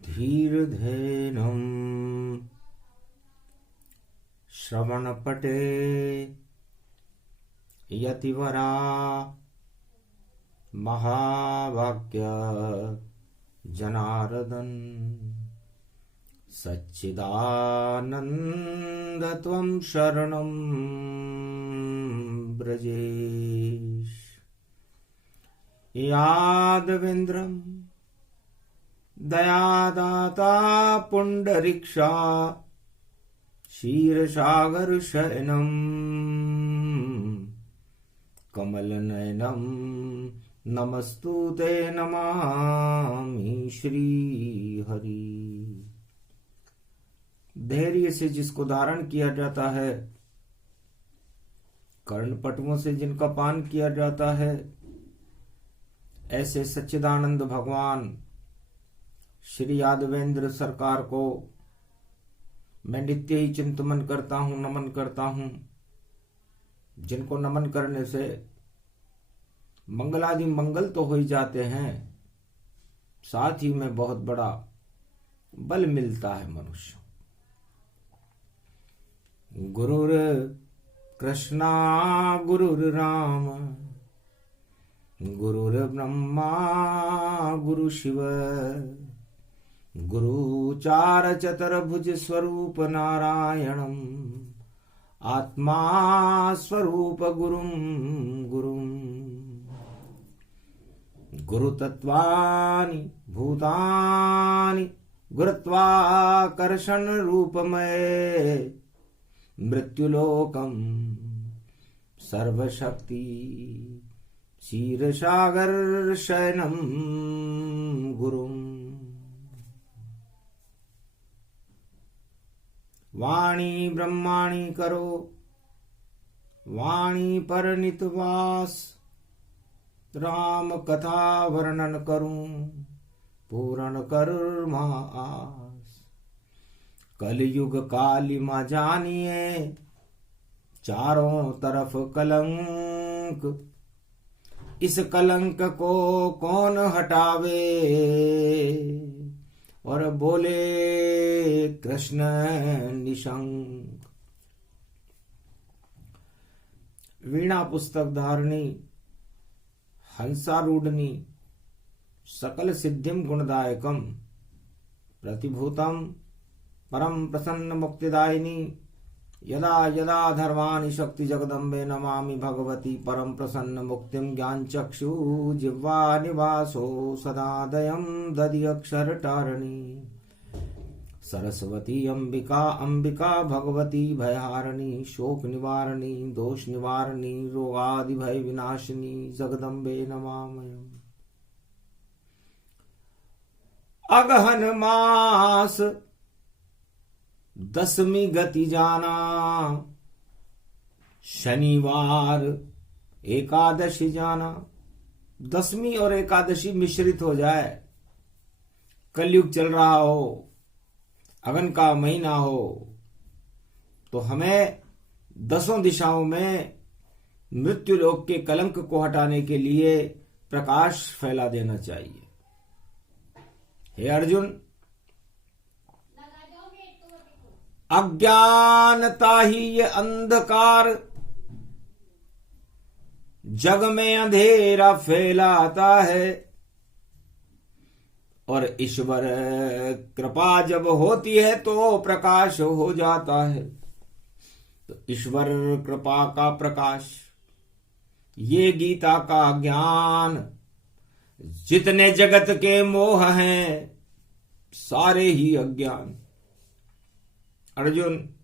धीर्धेनुम् श्रवणपटे यतिवरा महावाक्य जनार्दन सच्चिदानंद त्वं शरणं ब्रजेश। यादवेन्द्रं दयादाता पुंडरीक्षा क्षीरसागर शयनं कमलनयनं नमस्तुते नमामि श्रीहरि। धैर्य से जिसको धारण किया जाता है, कर्णपटुओं से जिनका पान किया जाता है, ऐसे सच्चिदानंद भगवान श्री यादवेंद्र सरकार को मैं नित्य ही चिंतन करता हूं, नमन करता हूं, जिनको नमन करने से मंगलादि मंगल तो हो ही जाते हैं, साथ ही में बहुत बड़ा बल मिलता है मनुष्य। गुरुर कृष्णा गुरुर राम गुरुर ब्रह्मा गुरु शिव गुरु चार चतुर्भुज स्वरूप नारायणम आत्मा स्वरूप गुरुम गुरुम गुरु तत्वानि भूतानि गुरुत्वाकर्षण रूपमय मृत्युलोकम सर्वशक्ति क्षीरसागर शयनम गुरुम। वाणी ब्रह्माणी करो वाणी पर नितवास, राम कथा वर्णन करूं पूर्ण कर आस। कलयुग कालिमा जानिए चारों तरफ कलंक, इस कलंक को कौन हटावे और बोले कृष्ण निशंक। वीणा पुस्तक धारणी हंसारूढ़नी सकल सिद्धिम गुणदायकम प्रतिभूतम परम प्रसन्न मुक्तिदायिनी। यदा यदा धर्वाणि शक्ति जगदम्बे नमामि भगवती परम प्रसन्न मुक्तिम। ज्ञान चक्षु जिह्वा निवासो सदा दयं दधि अक्षर टारणी। सरस्वती अंबिका अंबिका भगवती भयहारिणी। शोक निवारणी दोष निवारणी रोगादि भय विनाशिनी जगदम्बे नमामयम्। अगहन मास दसवीं गति जाना, शनिवार एकादशी जाना। दसवीं और एकादशी मिश्रित हो जाए, कलयुग चल रहा हो, अगन का महीना हो, तो हमें दसों दिशाओं में मृत्युलोक के कलंक को हटाने के लिए प्रकाश फैला देना चाहिए। हे अर्जुन, अज्ञानता ही ये अंधकार जग में अंधेरा फैलाता है, और ईश्वर कृपा जब होती है तो प्रकाश हो जाता है। तो ईश्वर कृपा का प्रकाश, ये गीता का ज्ञान, जितने जगत के मोह हैं सारे ही अज्ञान। अर्जुन,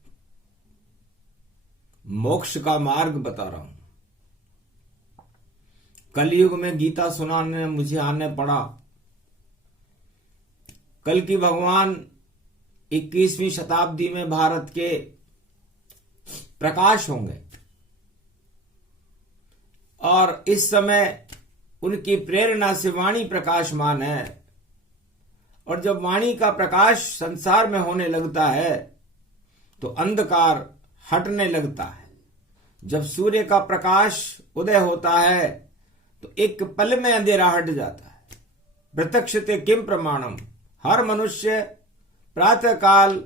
मोक्ष का मार्ग बता रहा हूं। कलयुग में गीता सुनाने मुझे आने पड़ा। कल की भगवान 21वीं शताब्दी में भारत के प्रकाश होंगे, और इस समय उनकी प्रेरणा से वाणी प्रकाशमान है। और जब वाणी का प्रकाश संसार में होने लगता है तो अंधकार हटने लगता है। जब सूर्य का प्रकाश उदय होता है तो एक पल में अंधेरा हट जाता है। प्रत्यक्षते किम प्रमाणम, हर मनुष्य प्रातःकाल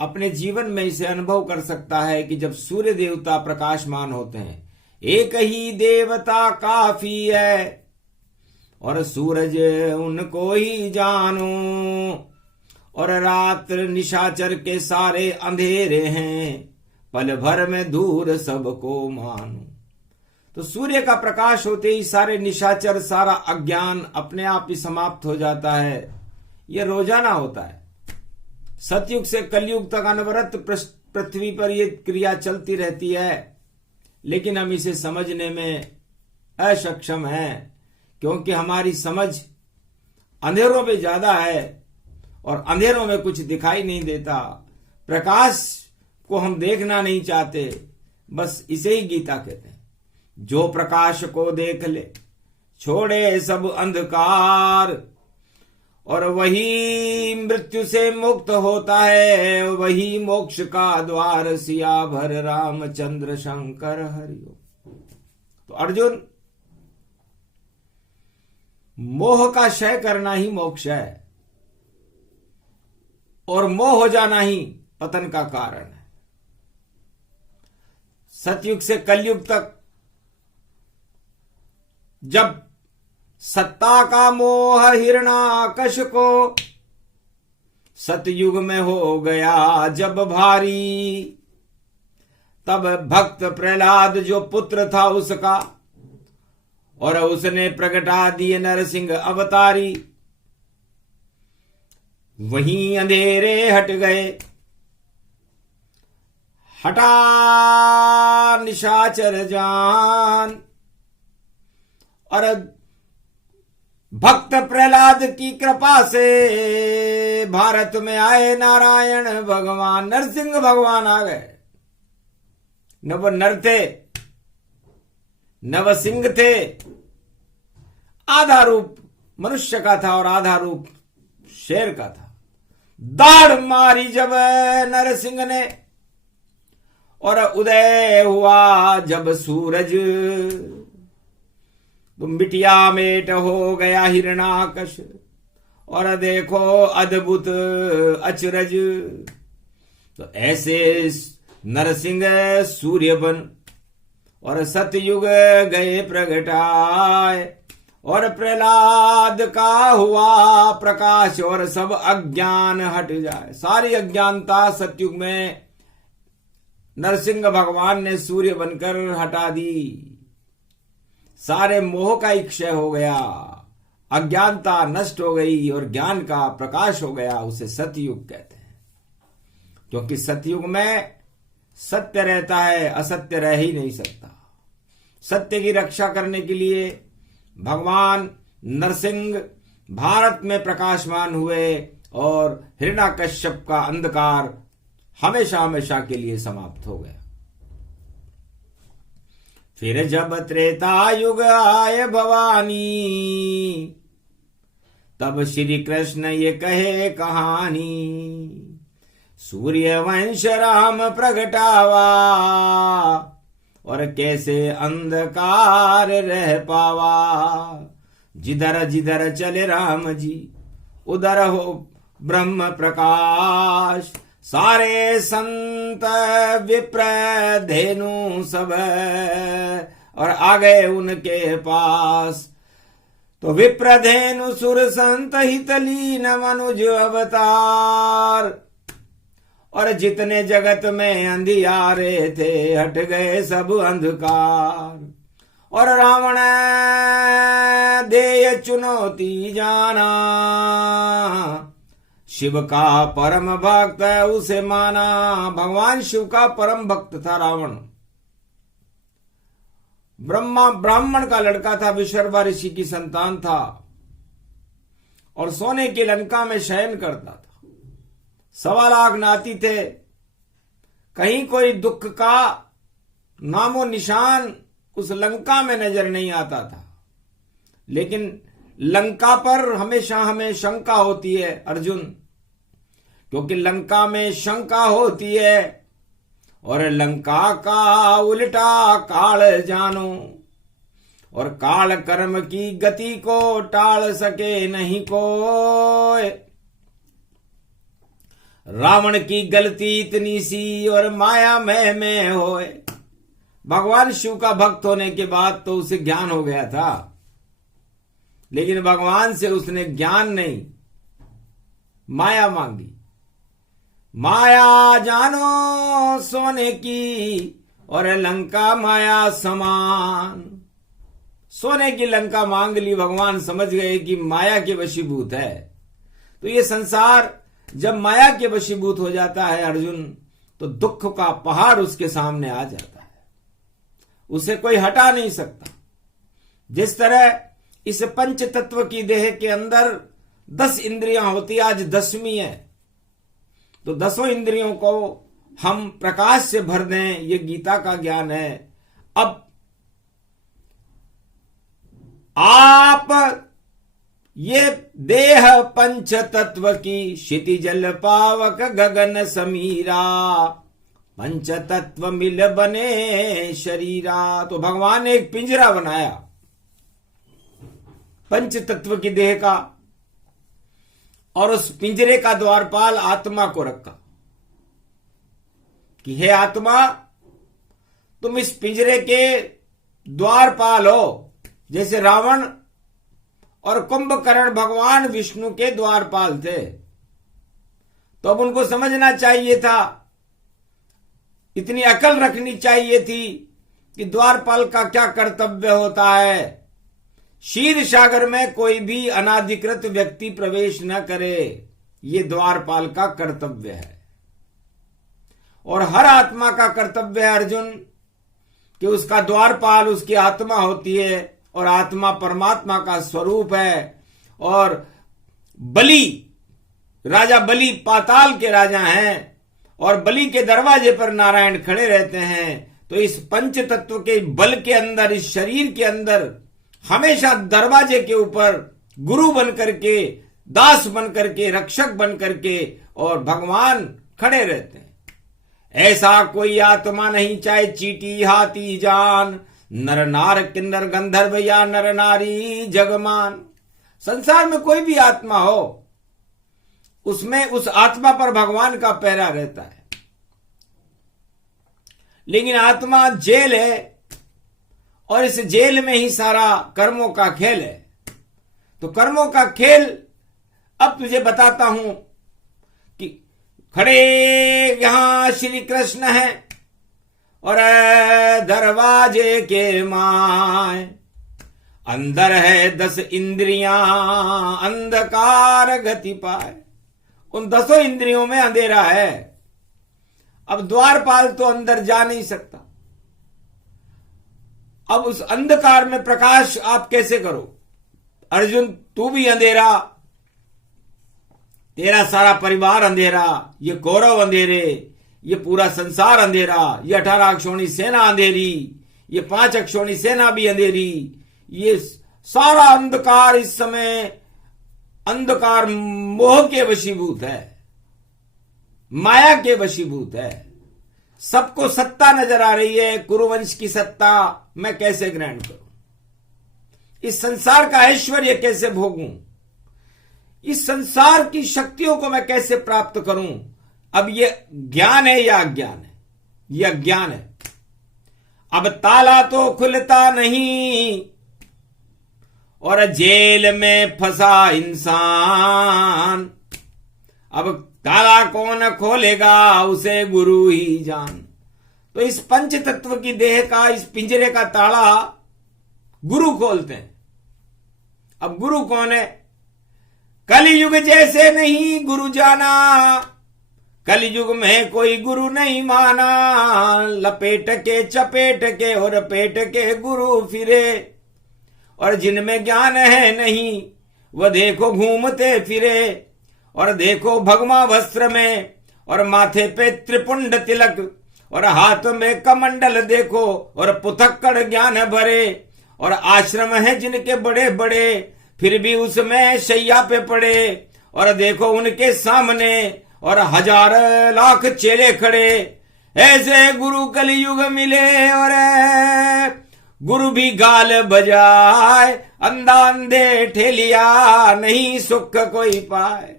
अपने जीवन में इसे अनुभव कर सकता है कि जब सूर्य देवता प्रकाशमान होते हैं, एक ही देवता काफी है और सूरज उनको ही जानो, और रात निशाचर के सारे अंधेरे हैं, पल भर में दूर सबको मानो। तो सूर्य का प्रकाश होते ही सारे निशाचर, सारा अज्ञान अपने आप ही समाप्त हो जाता है। यह रोजाना होता है। सतयुग से कलयुग तक अनवरत पृथ्वी पर यह क्रिया चलती रहती है, लेकिन हम इसे समझने में असक्षम हैं, क्योंकि हमारी समझ अंधेरों में ज्यादा है और अंधेरों में कुछ दिखाई नहीं देता। प्रकाश को हम देखना नहीं चाहते। बस इसे ही गीता कहते हैं, जो प्रकाश को देख ले छोड़े सब अंधकार, और वही मृत्यु से मुक्त होता है, वही मोक्ष का द्वार, सियाभर रामचंद्र शंकर हरिओम। तो अर्जुन, मोह का क्षय करना ही मोक्ष है, और मोह हो जाना ही पतन का कारण है। सतयुग से कलयुग तक जब सत्ता का मोह हिरणाकश को सतयुग में हो गया जब भारी, तब भक्त प्रहलाद जो पुत्र था उसका, और उसने प्रगटा दिए नरसिंह अवतारी, वहीं अंधेरे हट गए, हटा निशाचर जान, और भक्त प्रहलाद की कृपा से भारत में आए नारायण भगवान, नरसिंह भगवान आ गए। न वो नर थे, न वो सिंह थे। आधा रूप मनुष्य का था और आधा रूप शेर का था। दाढ़ मारी जब नरसिंह ने, और उदय हुआ जब सूरज, तो मिटिया मेट हो गया हिरणाकश, और देखो अद्भुत अचरज। तो ऐसे नरसिंह सूर्य बन, और सतयुग गए प्रगटाए, और प्रहलाद का हुआ प्रकाश, और सब अज्ञान हट जाए। सारी अज्ञानता सतयुग में नरसिंह भगवान ने सूर्य बनकर हटा दी। सारे मोह का क्षय हो गया, अज्ञानता नष्ट हो गई और ज्ञान का प्रकाश हो गया। उसे सतयुग कहते हैं, क्योंकि सतयुग में सत्य रहता है, असत्य रह ही नहीं सकता। सत्य की रक्षा करने के लिए भगवान नरसिंह भारत में प्रकाशमान हुए, और हिरण्याकश्यप का अंधकार हमेशा हमेशा के लिए समाप्त हो गया। फिर जब त्रेता युग आए भवानी, तब श्री कृष्ण ये कहे कहानी, सूर्य वंश राम प्रगटावा, और कैसे अंधकार रह पावा। जिधर जिधर चले राम जी, उधर हो ब्रह्म प्रकाश। सारे संत विप्र धेनु सब, और आ गए उनके पास। तो विप्र धेनु सुर संत हितलीन मनुज अवतार, और जितने जगत में अंधियारे थे हट गए सब अंधकार। और रावण देय चुनौती जाना, शिव का परम भक्त उसे माना। भगवान शिव का परम भक्त था रावण। ब्राह्मण का लड़का था, विश्रवा ऋषि की संतान था, और सोने की लंका में शयन करता था। 1.25 लाख नाती थे, कहीं कोई दुख का नामो निशान उस लंका में नजर नहीं आता था। लेकिन लंका पर हमेशा हमें शंका होती है अर्जुन, क्योंकि लंका में शंका होती है, और लंका का उल्टा काल जानो, और काल कर्म की गति को टाल सके नहीं कोई। रावण की गलती इतनी सी और माया में होए। भगवान शिव का भक्त होने के बाद तो उसे ज्ञान हो गया था, लेकिन भगवान से उसने ज्ञान नहीं, माया मांगी। माया जानो सोने की और लंका माया समान। सोने की लंका मांग ली, भगवान समझ गए कि माया के वशीभूत है। तो ये संसार जब माया के वशीभूत हो जाता है अर्जुन, तो दुख का पहाड़ उसके सामने आ जाता है, उसे कोई हटा नहीं सकता। जिस तरह इस पंच तत्व की देह के अंदर 10 इंद्रियां होती, आज 10वीं है, तो 10 इंद्रियों को हम प्रकाश से भर दें, ये गीता का ज्ञान है। अब आप ये देह पंच तत्व की क्षिति जल पावक गगन समीरा, पंच तत्व मिल बने शरीरा। तो भगवान ने एक पिंजरा बनाया पंच तत्व की देह का, और उस पिंजरे का द्वारपाल आत्मा को रखा कि हे आत्मा, तुम इस पिंजरे के द्वारपाल हो। जैसे रावण और कुंभकर्ण भगवान विष्णु के द्वारपाल थे, तो अब उनको समझना चाहिए था, इतनी अकल रखनी चाहिए थी कि द्वारपाल का क्या कर्तव्य होता है। क्षीर सागर में कोई भी अनाधिकृत व्यक्ति प्रवेश न करे, ये द्वारपाल का कर्तव्य है। और हर आत्मा का कर्तव्य है अर्जुन कि उसका द्वारपाल उसकी आत्मा होती है, और आत्मा परमात्मा का स्वरूप है। और बलि, राजा बलि पाताल के राजा हैं, और बलि के दरवाजे पर नारायण खड़े रहते हैं। तो इस पंच तत्व के बल के अंदर, इस शरीर के अंदर हमेशा दरवाजे के ऊपर गुरु बन करके, दास बन करके, रक्षक बन करके और भगवान खड़े रहते हैं। ऐसा कोई आत्मा नहीं, चाहे चींटी हाथी जान, नर नार किन्नर गंधर्व या नर नारी जगमान। संसार में कोई भी आत्मा हो, उसमें उस आत्मा पर भगवान का पहरा रहता है। लेकिन आत्मा जेल है, और इस जेल में ही सारा कर्मों का खेल है। तो कर्मों का खेल अब तुझे बताता हूं कि खड़े यहां श्री कृष्ण है, और दरवाजे के माय अंदर है 10 इंद्रियां, अंधकार गति पाए। उन 10 इंद्रियों में अंधेरा है। अब द्वारपाल तो अंदर जा नहीं सकता। अब उस अंधकार में प्रकाश आप कैसे करो? अर्जुन, तू भी अंधेरा, तेरा सारा परिवार अंधेरा, ये कौरव अंधेरे, ये पूरा संसार अंधेरा, ये 18 अक्षौणी सेना अंधेरी, ये 5 अक्षौणी सेना भी अंधेरी। ये सारा अंधकार इस समय अंधकार मोह के वशीभूत है, माया के वशीभूत है। सबको सत्ता नजर आ रही है, कुरुवंश की सत्ता मैं कैसे ग्रहण करूं? इस संसार का ऐश्वर्य कैसे भोगूं? इस संसार की शक्तियों को मैं कैसे प्राप्त करूं? अब ये ज्ञान है या अज्ञान है? यह अज्ञान है। अब ताला तो खुलता नहीं, और जेल में फंसा इंसान। अब ताला कौन खोलेगा, उसे गुरु ही जान। तो इस पंच तत्व की देह का, इस पिंजरे का ताला गुरु खोलते हैं। अब गुरु कौन है? कलयुग जैसे नहीं गुरु जाना, कलयुग में कोई गुरु नहीं माना। लपेट के चपेट के और पेट के गुरु फिरे, और जिनमें ज्ञान है नहीं वह देखो घूमते फिरे। और देखो भगवा वस्त्र में, और माथे पे त्रिपुंड तिलक, और हाथ में कमंडल देखो, और पुथक्कड़ ज्ञान भरे। और आश्रम है जिनके बड़े बड़े, फिर भी उसमें शैया पे पड़े। और देखो उनके सामने और 1000 लाख चेले खड़े। ऐसे गुरु कलयुग मिले, और गुरु भी गाल बजाए। अंधा अंधे ठेलिया, नहीं सुख कोई पाए।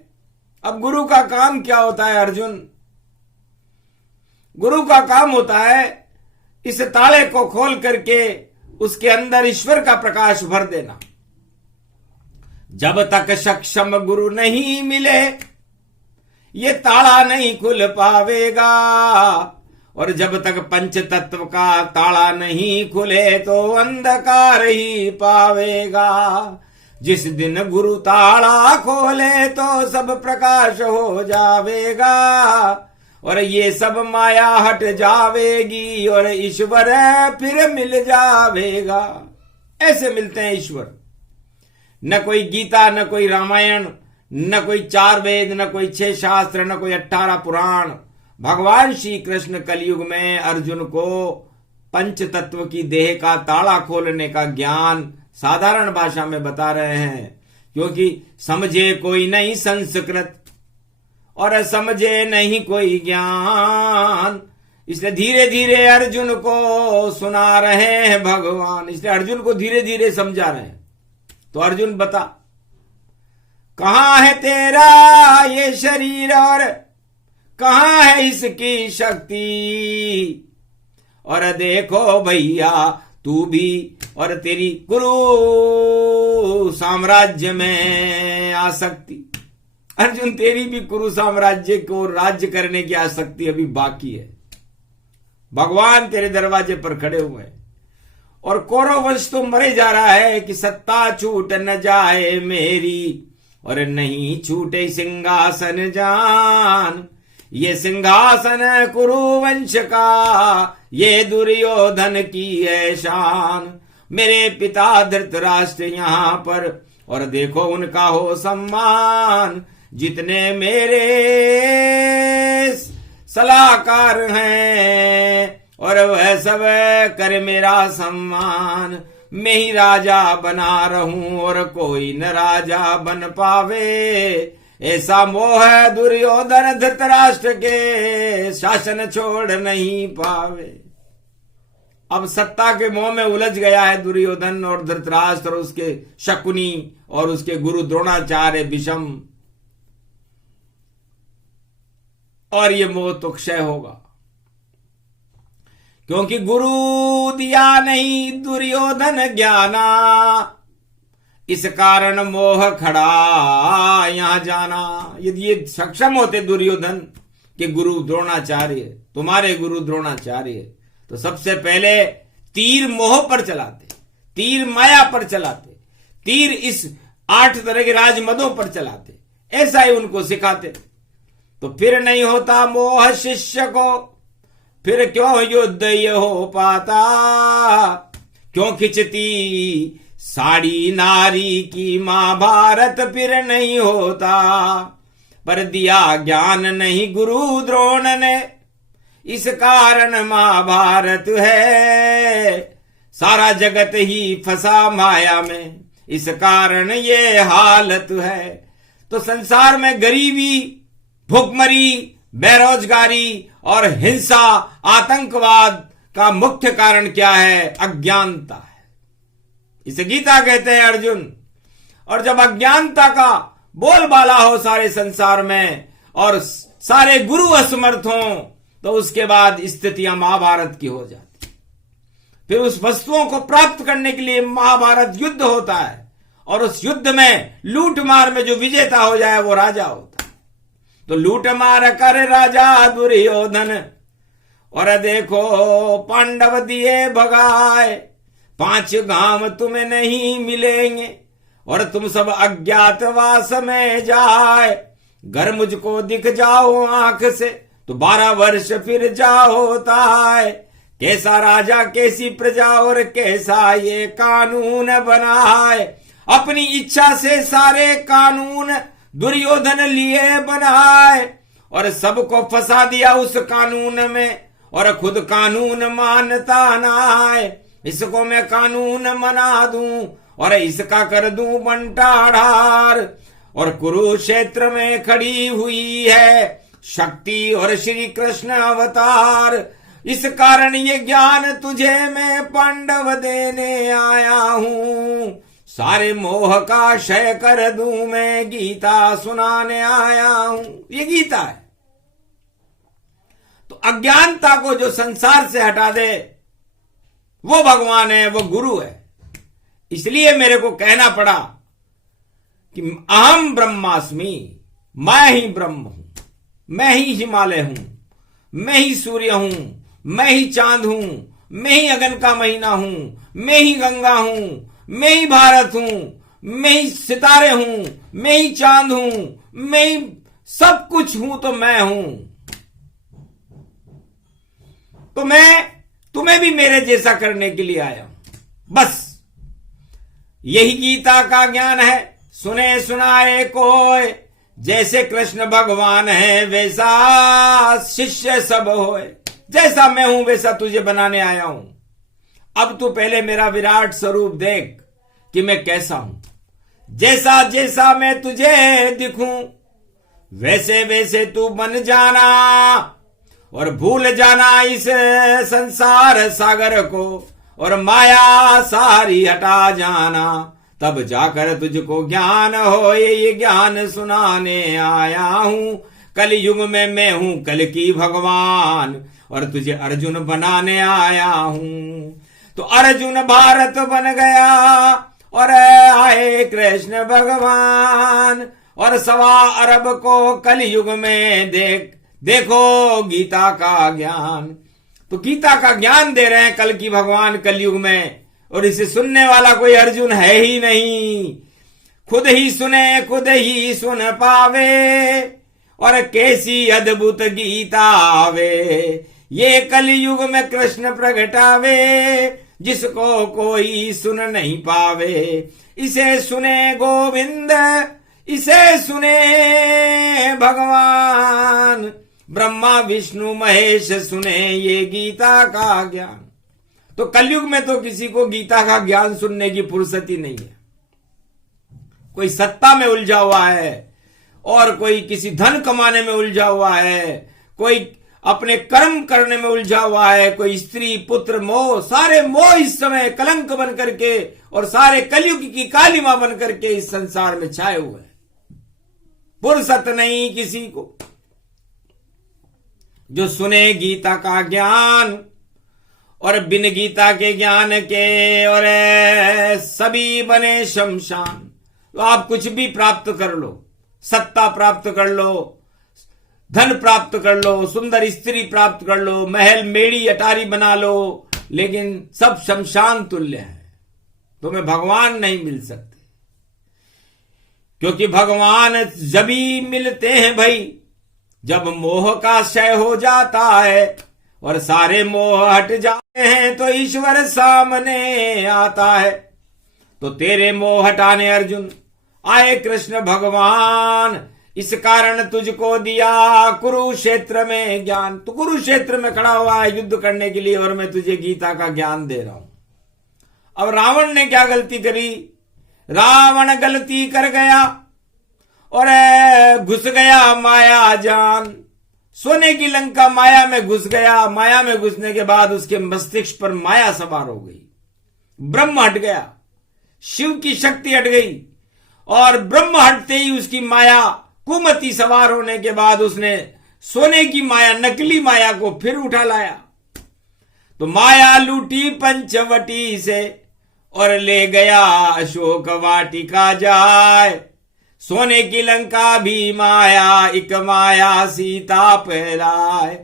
अब गुरु का काम क्या होता है अर्जुन? गुरु का काम होता है इस ताले को खोल करके उसके अंदर ईश्वर का प्रकाश भर देना। जब तक सक्षम गुरु नहीं मिले ये ताला नहीं खुल पावेगा, और जब तक पंच तत्व का ताला नहीं खुले तो अंधकार ही पावेगा। जिस दिन गुरु ताला खोले तो सब प्रकाश हो जावेगा, और ये सब माया हट जावेगी और ईश्वर फिर मिल जावेगा। ऐसे मिलते हैं ईश्वर। न कोई गीता, न कोई रामायण, न कोई 4 वेद, न कोई 6 शास्त्र, न कोई 18 पुराण। भगवान श्री कृष्ण कलयुग में अर्जुन को पंच तत्व की देह का ताला खोलने का ज्ञान साधारण भाषा में बता रहे हैं, क्योंकि समझे कोई नहीं संस्कृत और समझे नहीं कोई ज्ञान, इसलिए धीरे धीरे अर्जुन को सुना रहे हैं भगवान। इसलिए अर्जुन को धीरे धीरे समझा रहे हैं। तो अर्जुन बता, कहां है तेरा ये शरीर और कहां है इसकी शक्ति? और देखो भैया तू भी और तेरी कुरु साम्राज्य में आसक्ति। अर्जुन, तेरी भी कुरु साम्राज्य को राज्य करने की आसक्ति अभी बाकी है। भगवान तेरे दरवाजे पर खड़े हुए हैं और कौरव वंश तो मरे जा रहा है कि सत्ता छूट न जाए मेरी, और नहीं छूटे सिंहासन जान। ये सिंहासन कुरु वंश का, ये दुर्योधन की है शान। मेरे पिता धृतराष्ट्र यहाँ पर, और देखो उनका हो सम्मान। जितने मेरे सलाहकार हैं और वह सब कर मेरा सम्मान। मैं ही राजा बना रहूं और कोई न राजा बन पावे। ऐसा मोह दुर्योधन धृतराष्ट्र के शासन छोड़ नहीं पावे। अब सत्ता के मोह में उलझ गया है दुर्योधन और धृतराष्ट्र और उसके शकुनी और उसके गुरु द्रोणाचार्य भीष्म, और ये मोह तो क्षय होगा, क्योंकि गुरु दिया नहीं दुर्योधन ज्ञाना। इस कारण मोह खड़ा यहां जाना। यदि ये सक्षम होते दुर्योधन के गुरु द्रोणाचार्य, तुम्हारे गुरु द्रोणाचार्य, तो सबसे पहले तीर मोह पर चलाते, तीर माया पर चलाते, तीर इस 8 तरह के राजमदों पर चलाते। ऐसा ही उनको सिखाते। तो फिर नहीं होता मोह शिष्य को, फिर क्यों युद्ध ये हो पाता? क्यों खिंचती साड़ी नारी की महाभारत फिर नहीं होता? पर दिया ज्ञान नहीं गुरु द्रोण ने, इस कारण महाभारत है। सारा जगत ही फंसा माया में, इस कारण ये हालत है। तो संसार में गरीबी, भुखमरी, बेरोजगारी और हिंसा, आतंकवाद का मुख्य कारण क्या है? अज्ञानता है। इसे गीता कहते हैं अर्जुन। और जब अज्ञानता का बोलबाला हो सारे संसार में और सारे गुरु असमर्थ हों, तो उसके बाद स्थितियां महाभारत की हो जाती। फिर उस वस्तुओं को प्राप्त करने के लिए महाभारत युद्ध होता है, और उस युद्ध में लूट मार में जो विजेता हो जाए वो राजा होता है। तो लूट मार कर राजा दुर्योधन, और देखो पांडव दिए भगाए। 5 गांव तुम्हें नहीं मिलेंगे और तुम सब अज्ञातवास में जाए। घर मुझको दिख जाओ आंख से तो 12 वर्ष फिर जा होता है। कैसा राजा कैसी प्रजा और कैसा ये कानून बनाए। अपनी इच्छा से सारे कानून दुर्योधन लिए बनाए, और सबको फंसा दिया उस कानून में, और खुद कानून मानता ना है। इसको मैं कानून मना दूं और इसका कर दूं बंटाढार। और कुरुक्षेत्र में खड़ी हुई है शक्ति और श्री कृष्ण अवतार। इस कारण ये ज्ञान तुझे मैं पांडव देने आया हूं। सारे मोह का क्षय कर दूं मैं, गीता सुनाने आया हूं। ये गीता है। तो अज्ञानता को जो संसार से हटा दे वो भगवान है, वो गुरु है। इसलिए मेरे को कहना पड़ा कि अहम ब्रह्मास्मि, मैं ही ब्रह्म हूं, मैं ही हिमालय हूं, मैं ही सूर्य हूं, मैं ही चांद हूं, मैं ही अगन का महीना हूं, मैं ही गंगा हूं, मैं ही भारत हूं, मैं ही सितारे हूं, मैं ही चांद हूं, मैं ही सब कुछ हूं, तो मैं हूं। तो मैं तुम्हें भी मेरे जैसा करने के लिए आया हूं। बस यही गीता का ज्ञान है। सुने सुनाए कोय, जैसे कृष्ण भगवान है वैसा शिष्य सब होए। जैसा मैं हूं वैसा तुझे बनाने आया हूं। अब तू पहले मेरा विराट स्वरूप देख कि मैं कैसा हूं। जैसा जैसा मैं तुझे दिखूं वैसे वैसे तू बन जाना, और भूल जाना इस संसार सागर को, और माया सारी हटा जाना। तब जाकर तुझको ज्ञान हो, ये ज्ञान सुनाने आया हूं। कल युग में मैं हूं कल की भगवान, और तुझे अर्जुन बनाने आया हूं। तो अर्जुन भारत बन गया और आए कृष्ण भगवान, और 1.25 अरब को कल युग में देखो गीता का ज्ञान। तो गीता का ज्ञान दे रहे हैं कल की भगवान कलयुग में, और इसे सुनने वाला कोई अर्जुन है ही नहीं। खुद ही सुने खुद ही सुन पावे, और कैसी अद्भुत गीता आवे। ये कलयुग में कृष्ण प्रगटावे, जिसको कोई सुन नहीं पावे। इसे सुने गोविंद, इसे सुने भगवान, ब्रह्मा विष्णु महेश सुने ये गीता का ज्ञान। तो कलयुग में तो किसी को गीता का ज्ञान सुनने की फुर्सत ही नहीं है। कोई सत्ता में उलझा हुआ है, और कोई किसी धन कमाने में उलझा हुआ है, कोई अपने कर्म करने में उलझा हुआ है, कोई स्त्री पुत्र मोह, सारे मोह इस समय कलंक बन करके और सारे कलयुग की कालिमा बन करके इस संसार में छाए हुए हैं। फुर्सत नहीं किसी को। जो सुने गीता का ज्ञान, और बिन गीता के ज्ञान के और सभी बने शमशान। तो आप कुछ भी प्राप्त कर लो, सत्ता प्राप्त कर लो, धन प्राप्त कर लो, सुंदर स्त्री प्राप्त कर लो, महल मेड़ी अटारी बना लो, लेकिन सब शमशान तुल्य है। तुम्हें भगवान नहीं मिल सकते। क्योंकि भगवान जब ही मिलते हैं भाई जब मोह का क्षय हो जाता है, और सारे मोह हट जाते हैं तो ईश्वर सामने आता है। तो तेरे मोह हटाने अर्जुन आए कृष्ण भगवान। इस कारण तुझको दिया कुरुक्षेत्र में ज्ञान। तो कुरुक्षेत्र में खड़ा हुआ है युद्ध करने के लिए, और मैं तुझे गीता का ज्ञान दे रहा हूं। अब रावण ने क्या गलती करी? रावण गलती कर गया और घुस गया माया जान। सोने की लंका माया में घुस गया। माया में घुसने के बाद उसके मस्तिष्क पर माया सवार हो गई। ब्रह्म हट गया, शिव की शक्ति हट गई, और ब्रह्म हटते ही उसकी माया कुमति सवार होने के बाद उसने सोने की माया, नकली माया को फिर उठा लाया। तो माया लूटी पंचवटी से और ले गया अशोक वाटिका जाए। सोने की लंका भी माया, एक माया सीता पहलाए।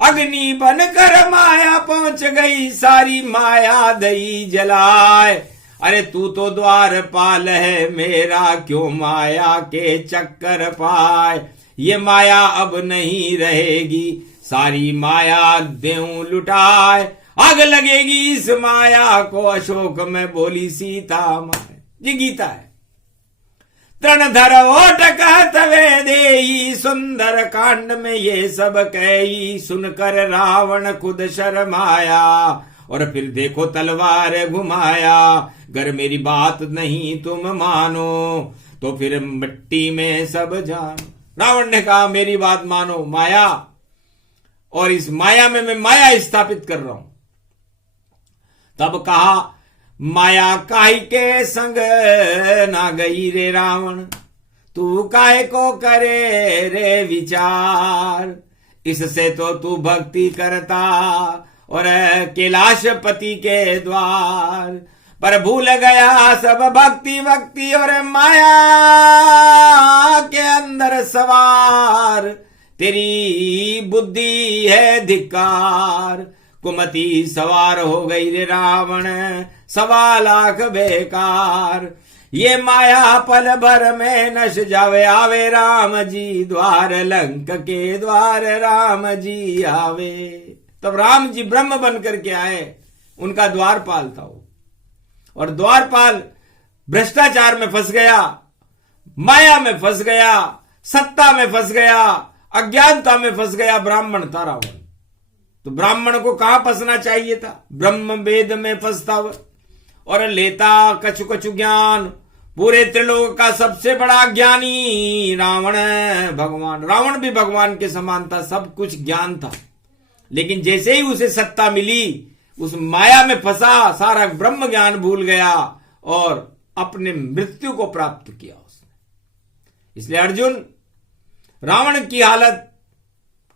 अग्नि बनकर माया पहुंच गई, सारी माया दई जलाए। अरे तू तो द्वारपाल है मेरा, क्यों माया के चक्कर पाए। ये माया अब नहीं रहेगी, सारी माया देऊं लुटाए। आग लगेगी इस माया को, अशोक में बोली सीता माए। ये गीता है। तृणधर ओट कहत वे देई, सुंदर कांड में ये सब कही। सुनकर रावण खुद शर्माया, और फिर देखो तलवार घुमाया। अगर मेरी बात नहीं तुम मानो, तो फिर मिट्टी में सब जानो। रावण ने कहा मेरी बात मानो माया, और इस माया में मैं माया स्थापित कर रहा हूं। तब कहा माया काहे के संग ना गई रे रावण, तू काहे को करे रे विचार। इससे तो तू भक्ति करता और कैलाशपति के द्वार, पर भूल गया सब भक्ति भक्ति और माया के अंदर सवार। तेरी बुद्धि है धिक्कार, कुमति सवार हो गई रे रावण, 1.25 लाख बेकार। ये माया पल भर में नश जावे, आवे राम जी द्वार, लंक के द्वार राम जी आवे। तब राम जी ब्रह्म बन करके आए, उनका द्वारपाल था वो। और द्वारपाल भ्रष्टाचार में फंस गया, माया में फंस गया, सत्ता में फंस गया, अज्ञानता में फंस गया, ब्राह्मण था रावण। तो ब्राह्मण को कहां फंसना चाहिए था? ब्रह्म वेद में फंसता हुआ और लेता कछु कछु ज्ञान। पूरे त्रिलोक का सबसे बड़ा ज्ञानी रावण भगवान। रावण भी भगवान के समान था, सब कुछ ज्ञान था, लेकिन जैसे ही उसे सत्ता मिली, उस माया में फंसा, सारा ब्रह्म ज्ञान भूल गया और अपने मृत्यु को प्राप्त किया उसने। इसलिए अर्जुन, रावण की हालत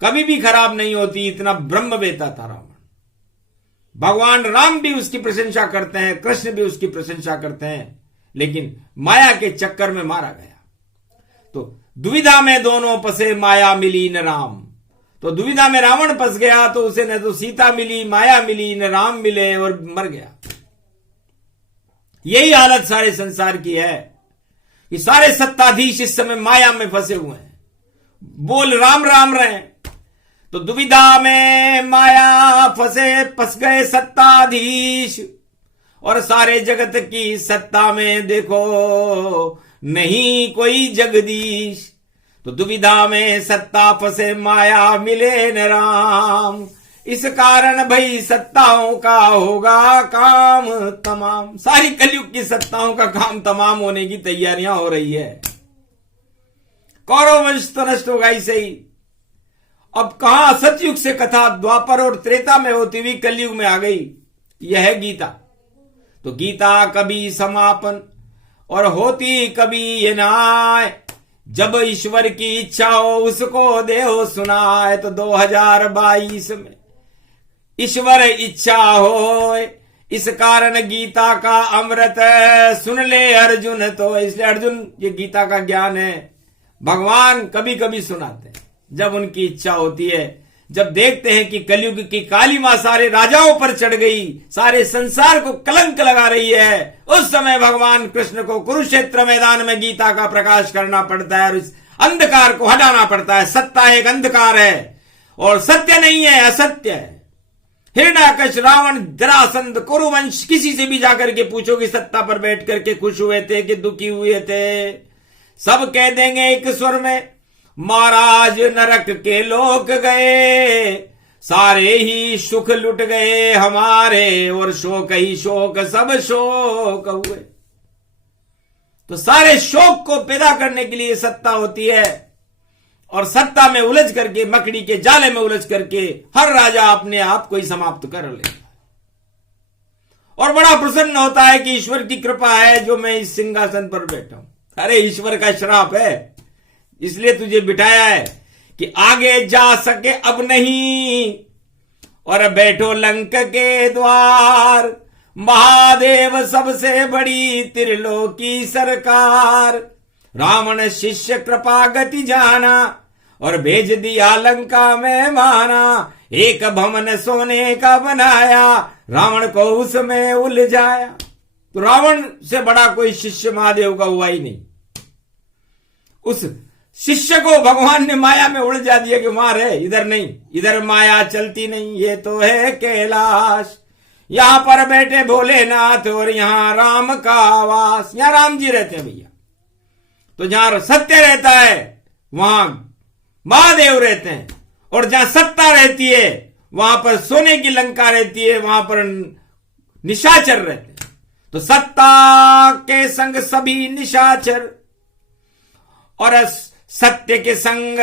कभी भी खराब नहीं होती, इतना ब्रह्मवेता था रावण। भगवान राम भी उसकी प्रशंसा करते हैं, कृष्ण भी उसकी प्रशंसा करते हैं, लेकिन माया के चक्कर में मारा गया। तो दुविधा में दोनों फंसे, माया मिली न राम। तो दुविधा में रावण फंस गया, तो उसे न तो सीता मिली, माया मिली, न राम मिले और मर गया। यही हालत सारे संसार की है कि सारे सत्ताधीश इस समय माया में फंसे हुए हैं, बोल राम राम रहे हैं। तो दुविधा में माया फंस गए सत्ताधीश, और सारे जगत की सत्ता में देखो नहीं कोई जगदीश। तो दुविधा में सत्ता फंसे, माया मिले न राम। इस कारण भाई सत्ताओं का होगा काम तमाम। सारी कलयुग की सत्ताओं का काम तमाम होने की तैयारियां हो रही है। कौरव वंश तो नष्ट होगा ही सही। अब कहां सतयुग से कथा द्वापर और त्रेता में होती हुई कलयुग में आ गई। यह है गीता। तो गीता कभी समापन और होती कभी ये नाय। जब ईश्वर की इच्छा हो उसको देहो सुनाए। तो 2022 में ईश्वर इच्छा हो, इस कारण गीता का अमृत सुन ले अर्जुन। तो इसलिए अर्जुन, ये गीता का ज्ञान है, भगवान कभी कभी सुनाते हैं जब उनकी इच्छा होती है। जब देखते हैं कि कलयुग की काली मां सारे राजाओं पर चढ़ गई, सारे संसार को कलंक लगा रही है, उस समय भगवान कृष्ण को कुरुक्षेत्र मैदान में गीता का प्रकाश करना पड़ता है और इस अंधकार को हटाना पड़ता है। सत्ता एक अंधकार है और सत्य नहीं है, असत्य है। हिरण्याकश, रावण, जरासंध, कुरुवंश, किसी से भी जाकर के पूछो कि सत्ता पर बैठ करके खुश हुए थे कि दुखी हुए थे, सब कह देंगे एक स्वर में, महाराज नरक के लोक गए, सारे ही सुख लुट गए हमारे, और शोक ही शोक सब शोक हुए। तो सारे शोक को पैदा करने के लिए सत्ता होती है, और सत्ता में उलझ करके, मकड़ी के जाले में उलझ करके हर राजा अपने आप को ही समाप्त कर लेता है और बड़ा प्रसन्न होता है कि ईश्वर की कृपा है जो मैं इस सिंहासन पर बैठा हूं। अरे ईश्वर का श्राप है, इसलिए तुझे बिठाया है कि आगे जा सके अब नहीं, और बैठो लंक के द्वार। महादेव सबसे बड़ी त्रिलोकी सरकार। रावण शिष्य कृपा गति जाना और भेज दिया लंका में माना। एक भवन सोने का बनाया, रावण को उसमें उलझाया। तो रावण से बड़ा कोई शिष्य महादेव का हुआ ही नहीं। उस शिष्य को भगवान ने माया में उलझा दिया कि वहां रहे, इधर नहीं, इधर माया चलती नहीं, ये तो है कैलाश। यहां पर बैठे भोलेनाथ और यहां राम का वास। यहां राम जी रहते हैं भैया। तो जहां सत्य रहता है वहां महादेव रहते हैं, और जहां सत्ता रहती है वहां पर सोने की लंका रहती है, वहां पर निशाचर रहते हैं। तो सत्ता के संग सभी निशाचर, और सत्य के संग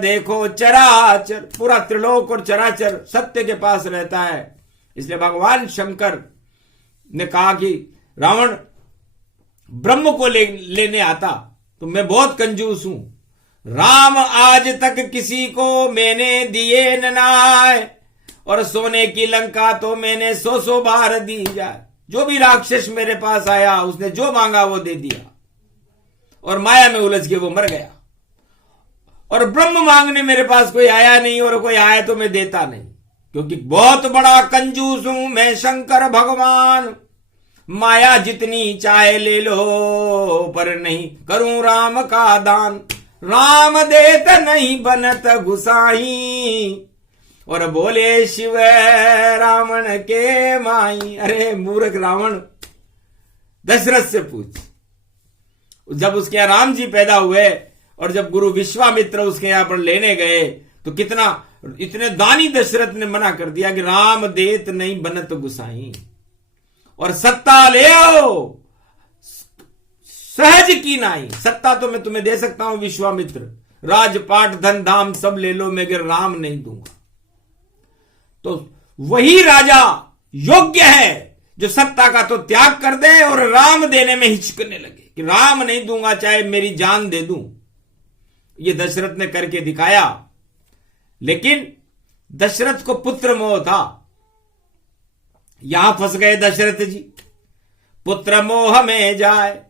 देखो चराचर। पूरा त्रिलोक और चराचर सत्य के पास रहता है। इसलिए भगवान शंकर ने कहा कि रावण ब्रह्म को लेने आता तो मैं बहुत कंजूस हूं, राम आज तक किसी को मैंने दिए न नाय, और सोने की लंका तो मैंने 100 बार दी जाए। जो भी राक्षस मेरे पास आया उसने जो मांगा वो दे दिया, और माया में उलझ के वो मर गया। और ब्रह्म मांगने मेरे पास कोई आया नहीं, और कोई आया तो मैं देता नहीं, क्योंकि बहुत बड़ा कंजूस हूं मैं शंकर भगवान। माया जितनी चाहे ले लो पर नहीं करूं राम का दान। राम देत नहीं बनत गुसाई, और बोले शिव रावण के माई। अरे मूर्ख रावण, दशरथ से पूछ, जब उसके यहां राम जी पैदा हुए और जब गुरु विश्वामित्र उसके यहां पर लेने गए तो इतने दानी दशरथ ने मना कर दिया कि राम देत नहीं बनत गुसाई, और सत्ता ले आओ सहज की नाई। सत्ता तो मैं तुम्हें दे सकता हूं विश्वामित्र, राजपाट धन धाम सब ले लो, मगर राम नहीं दूंगा। तो वही राजा योग्य है जो सत्ता का तो त्याग कर दे और राम देने में हिचकने लगे कि राम नहीं दूंगा चाहे मेरी जान दे दूं। ये दशरथ ने करके दिखाया, लेकिन दशरथ को पुत्र मोह था। यहां फंस गए दशरथ जी, पुत्र मोह में जाए,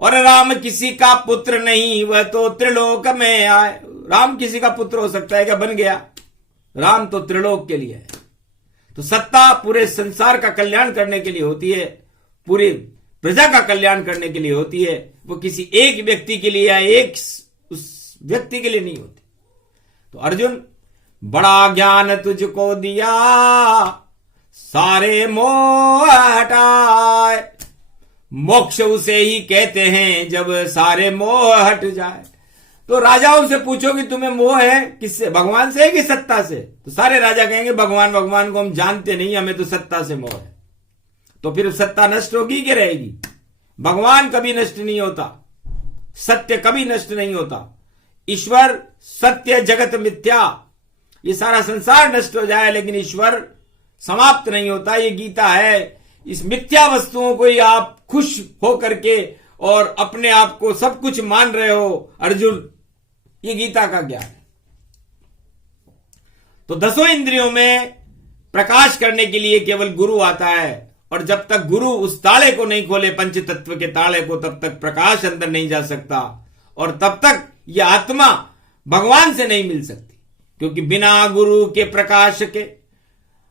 और राम किसी का पुत्र नहीं वह तो त्रिलोक में आए। राम किसी का पुत्र हो सकता है क्या? बन गया। राम तो त्रिलोक के लिए है। तो सत्ता पूरे संसार का कल्याण करने के लिए होती है, पूरी प्रजा का कल्याण करने के लिए होती है, वो किसी एक व्यक्ति के लिए या एक उस व्यक्ति के लिए नहीं होती। तो अर्जुन, बड़ा ज्ञान तुझको दिया सारे मोह हटाए, मोक्ष उसे ही कहते हैं जब सारे मोह हट जाए। तो राजाओं से पूछो कि तुम्हें मोह है किससे, भगवान से है कि सत्ता से? तो सारे राजा कहेंगे भगवान भगवान को हम जानते नहीं, हमें तो सत्ता से मोह है। तो फिर सत्ता नष्ट होगी कि रहेगी? भगवान कभी नष्ट नहीं होता, सत्य कभी नष्ट नहीं होता। ईश्वर सत्य जगत मिथ्या, ये सारा संसार नष्ट हो जाए लेकिन ईश्वर समाप्त नहीं होता। ये गीता है। इस मिथ्या वस्तुओं को ही आप खुश हो करके और अपने आप को सब कुछ मान रहे हो अर्जुन, ये गीता का ज्ञान है। तो 10 इंद्रियों में प्रकाश करने के लिए केवल गुरु आता है, और जब तक गुरु उस ताले को नहीं खोले, पंच तत्व के ताले को, तब तक प्रकाश अंदर नहीं जा सकता, और तब तक यह आत्मा भगवान से नहीं मिल सकती, क्योंकि बिना गुरु के प्रकाश के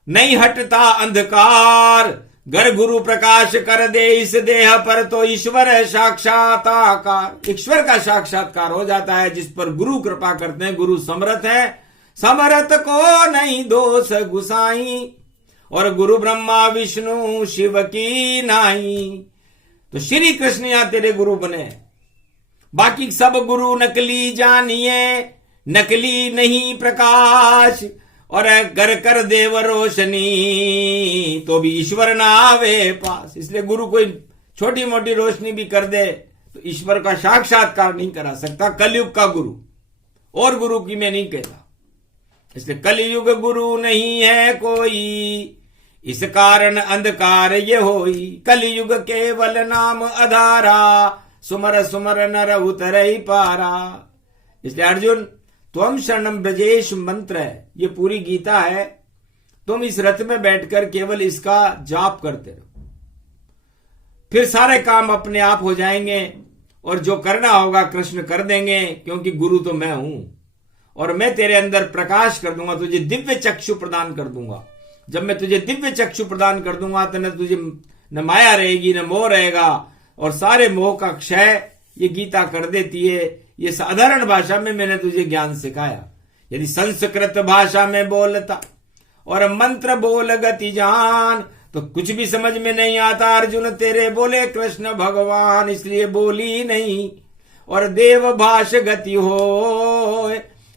नहीं हटता अंधकार। गर गुरु प्रकाश कर दे इस देह पर तो ईश्वर है साक्षात्कार। ईश्वर का साक्षात्कार हो जाता है जिस पर गुरु कृपा करते हैं। गुरु समर्थ है, समर्थ को नहीं दोष गुसाई, और गुरु ब्रह्मा विष्णु शिव की नाई। तो श्री कृष्ण यहां तेरे गुरु बने, बाकी सब गुरु नकली जानिए, नकली नहीं प्रकाश, और कर कर देव रोशनी तो भी ईश्वर ना आवे पास। इसलिए गुरु कोई छोटी मोटी रोशनी भी कर दे तो ईश्वर का साक्षात्कार नहीं करा सकता। कलयुग का गुरु, और गुरु की मैं नहीं कहता। इसलिए कलयुग गुरु नहीं है कोई, इस कारण अंधकार ये होई। कलयुग केवल नाम आधारा, सुमर सुमर नर उतरई पारा। इसलिए अर्जुन, त्वम शरणम ब्रजेश मंत्र है, ये पूरी गीता है। तुम इस रथ में बैठकर केवल इसका जाप करते रहो, फिर सारे काम अपने आप हो जाएंगे, और जो करना होगा कृष्ण कर देंगे, क्योंकि गुरु तो मैं हूं, और मैं तेरे अंदर प्रकाश कर दूंगा, तुझे दिव्य चक्षु प्रदान कर दूंगा। जब मैं तुझे दिव्य चक्षु प्रदान कर दूंगा तो न तुझे न माया रहेगी न मोह रहेगा, और सारे मोह का क्षय ये गीता कर देती है। ये साधारण भाषा में मैंने तुझे ज्ञान सिखाया। यदि संस्कृत भाषा में बोलता और मंत्र बोल गति जान, तो कुछ भी समझ में नहीं आता अर्जुन तेरे बोले कृष्ण भगवान, इसलिए बोली नहीं। और देव भाष गति हो,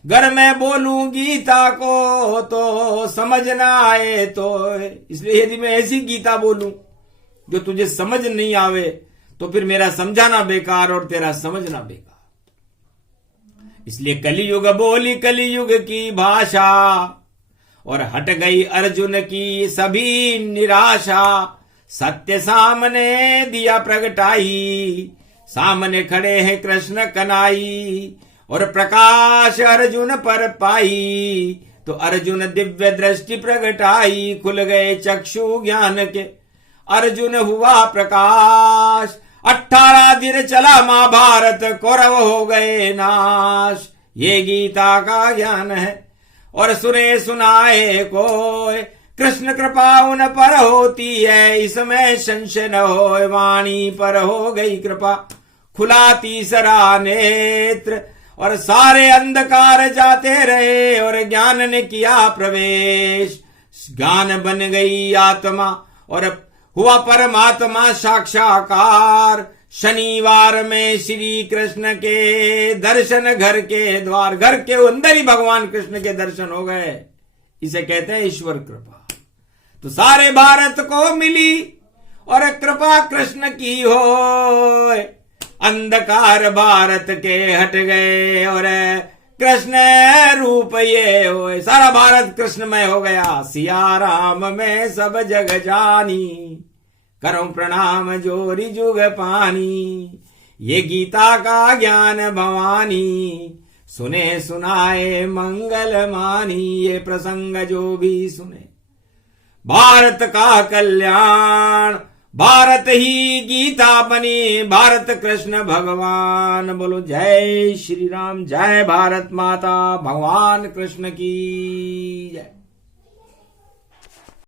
घर मैं बोलूं गीता को तो समझ ना आए तो। इसलिए यदि मैं ऐसी गीता बोलूं जो तुझे समझ नहीं आवे, तो फिर मेरा समझाना बेकार और तेरा समझना बेकार। इसलिए कलियुग बोली कलियुग की भाषा, और हट गई अर्जुन की सभी निराशा। सत्य सामने दिया प्रगटाई, सामने खड़े हैं कृष्ण कनाई, और प्रकाश अर्जुन पर पाई, तो अर्जुन दिव्य दृष्टि प्रगटाई, खुल गए चक्षु ज्ञान के, अर्जुन हुआ प्रकाश, 18 दिन चला महाभारत, कौरव हो गए नाश। ये गीता का ज्ञान है और सुने सुनाए कोय, कृष्ण कृपा उन पर होती है, इसमें संशय न हो, वाणी पर हो गई कृपा, खुला तीसरा नेत्र, और सारे अंधकार जाते रहे, और ज्ञान ने किया प्रवेश, ज्ञान बन गई आत्मा, और हुआ परमात्मा साक्षात्कार। शनिवार में श्री कृष्ण के दर्शन घर के द्वार, घर के अंदर ही भगवान कृष्ण के दर्शन हो गए, इसे कहते हैं ईश्वर कृपा। तो सारे भारत को मिली और कृपा कृष्ण की हो, अंधकार भारत के हट गए, और कृष्ण रूप ये हो, सारा भारत कृष्णमय हो गया। सिया राम में सब जग जानी, करो प्रणाम जोरी जुग पानी, ये गीता का ज्ञान भवानी, सुने सुनाए मंगल मानी, ये प्रसंग जो भी सुने भारत का कल्याण, भारत ही गीता बनी, भारत कृष्ण भगवान। बोलो जय श्री राम, जय भारत माता, भगवान कृष्ण की जय।